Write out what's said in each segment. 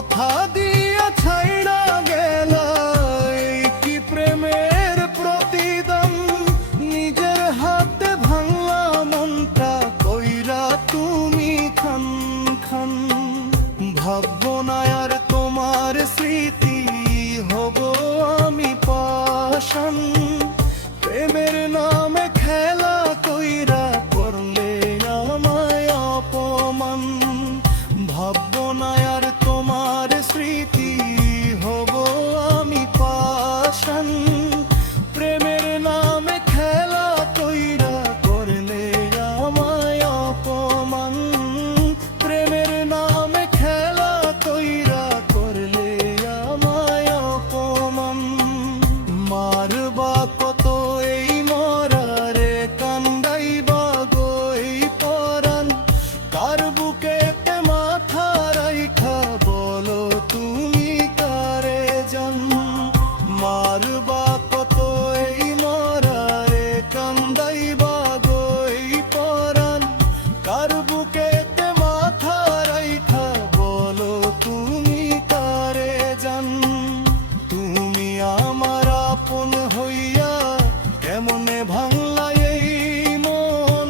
কথা দিয়া ছাইড়া গেলা, এই কি প্রেমের প্রতিদান? নিজের হাতে ভাঙলা মনটা কইরা তুমি খান খান। ভাববো না আর তোমার স্মৃতি, হব আমি পাষাণ। প্রেমের নামে খেলা কইরা করলে আমায় অপমান। ভাববো না আর তোমার স্মৃতি, হব আমি পাষাণ। প্রেমের নামে খেলা কইরা করলে আমায় অপমান। প্রেমের নামে খেলা কইরা করলে আমায় অপমান। মারবা কত এই মরারে, কান্দাইবা গো এই পরাণ। কার বুকেতে মাথা রাইখা বলো তুমি কারে জান? মারবা কত এই মরারে, কান্দাইবা গো এই পরাণ। কার বুকেতে মাথা রাইখা বলো তুমি কারে জান? তুমি আমার আপন হইয়া কেমনে ভাঙলা এই মন?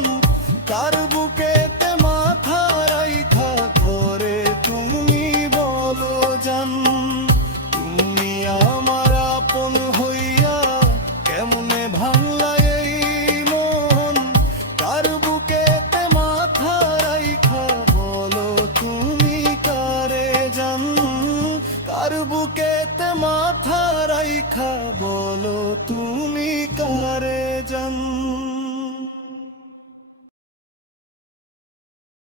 কার বুকেতে মাথা রাইখা করে তুমি বলো জান? তুমি আমার আপন হইয়া কেমনে ভাঙলা এই মন? কার বুকেতে মাথা রাইখা বলো তুমি কারে জান? কার বুকেতে মাথা রাইখা